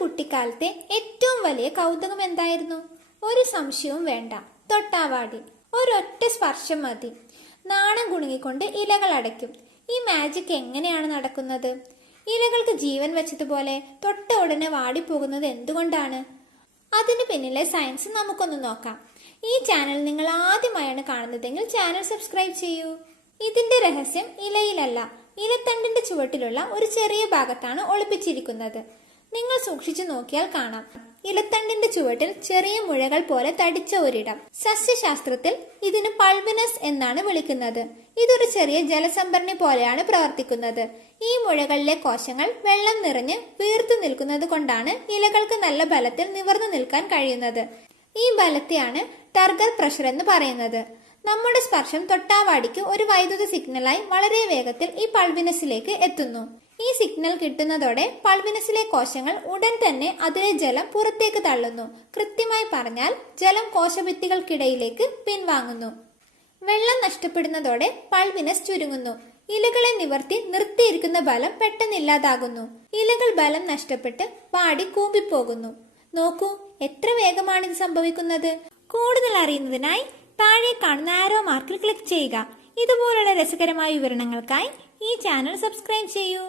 കുട്ടിക്കാലത്തെ ഏറ്റവും വലിയ കൗതുകം എന്തായിരുന്നു? ഒരു സംശയവും വേണ്ട, തൊട്ടാവാടി. ഒരൊറ്റ സ്പർശം മതി. നാണം കുണുങ്ങിക്കൊണ്ട് ഇലകൾ അടയ്ക്കും. ഈ മാജിക് എങ്ങനെയാണ് നടക്കുന്നത്? ഇലകൾക്ക് ജീവൻ വെച്ചതുപോലെ തൊട്ട ഉടനെ വാടിപ്പോകുന്നത് എന്തുകൊണ്ടാണ്? അതിന് പിന്നിലെ സയൻസ് നമുക്കൊന്ന് നോക്കാം. ഈ ചാനൽ നിങ്ങൾ ആദ്യമായാണ് കാണുന്നതെങ്കിൽ ചാനൽ സബ്സ്ക്രൈബ് ചെയ്യൂ. ഇതിന്റെ രഹസ്യം ഇലയിലല്ല, ഇലത്തണ്ടിന്റെ ചുവട്ടിലുള്ള ഒരു ചെറിയ ഭാഗത്താണ് ഒളിപ്പിച്ചിരിക്കുന്നത്. നിങ്ങൾ സൂക്ഷിച്ചു നോക്കിയാൽ കാണാം. ഇലത്തണ്ടിന്റെ ചുവട്ടിൽ ചെറിയ മുഴകൾ പോലെ തടിച്ച ഒരിടം. സസ്യശാസ്ത്രത്തിൽ ഇതിന് പൾവിനസ് എന്നാണ് വിളിക്കുന്നത്. ഇതൊരു ചെറിയ ജലസംഭരണി പോലെയാണ് പ്രവർത്തിക്കുന്നത്. ഈ മുഴകളിലെ കോശങ്ങൾ വെള്ളം നിറഞ്ഞ് വീർത്തു നിൽക്കുന്നത് കൊണ്ടാണ് ഇലകൾക്ക് നല്ല ബലത്തിൽ നിവർന്നു നിൽക്കാൻ കഴിയുന്നത്. ഈ ബലത്തെയാണ് ടർഗർ പ്രഷർ എന്ന് പറയുന്നത്. നമ്മുടെ സ്പർശം തൊട്ടാവാടിക്ക് ഒരു വൈദ്യുത സിഗ്നലായി വളരെ വേഗത്തിൽ ഈ പൾവിനസിലേക്ക് എത്തുന്നു. ഈ സിഗ്നൽ കിട്ടുന്നതോടെ പൾവിനസിലെ കോശങ്ങൾ ഉടൻ തന്നെ അതിലെ ജലം പുറത്തേക്ക് തള്ളുന്നു. കൃത്യമായി പറഞ്ഞാൽ ജലം കോശഭിത്തികൾക്കിടയിലേക്ക് പിൻവാങ്ങുന്നു. വെള്ളം നഷ്ടപ്പെടുന്നതോടെ പൾവിനസ് ചുരുങ്ങുന്നു. ഇലകളെ നിവർത്തി നിർത്തിയിരിക്കുന്ന ബലം പെട്ടെന്നില്ലാതാകുന്നു. ഇലകൾ ബലം നഷ്ടപ്പെട്ട് വാടി കൂമ്പിപ്പോകുന്നു. നോക്കൂ, എത്ര വേഗമാണ് ഇത് സംഭവിക്കുന്നത്. കൂടുതൽ അറിയുന്നതിനായി താഴെ കാണുന്ന ആരോ മാർക്കിൽ ക്ലിക്ക് ചെയ്യുക. ഇതുപോലുള്ള രസകരമായ വിവരണങ്ങൾക്കായി ഈ ചാനൽ സബ്സ്ക്രൈബ് ചെയ്യൂ.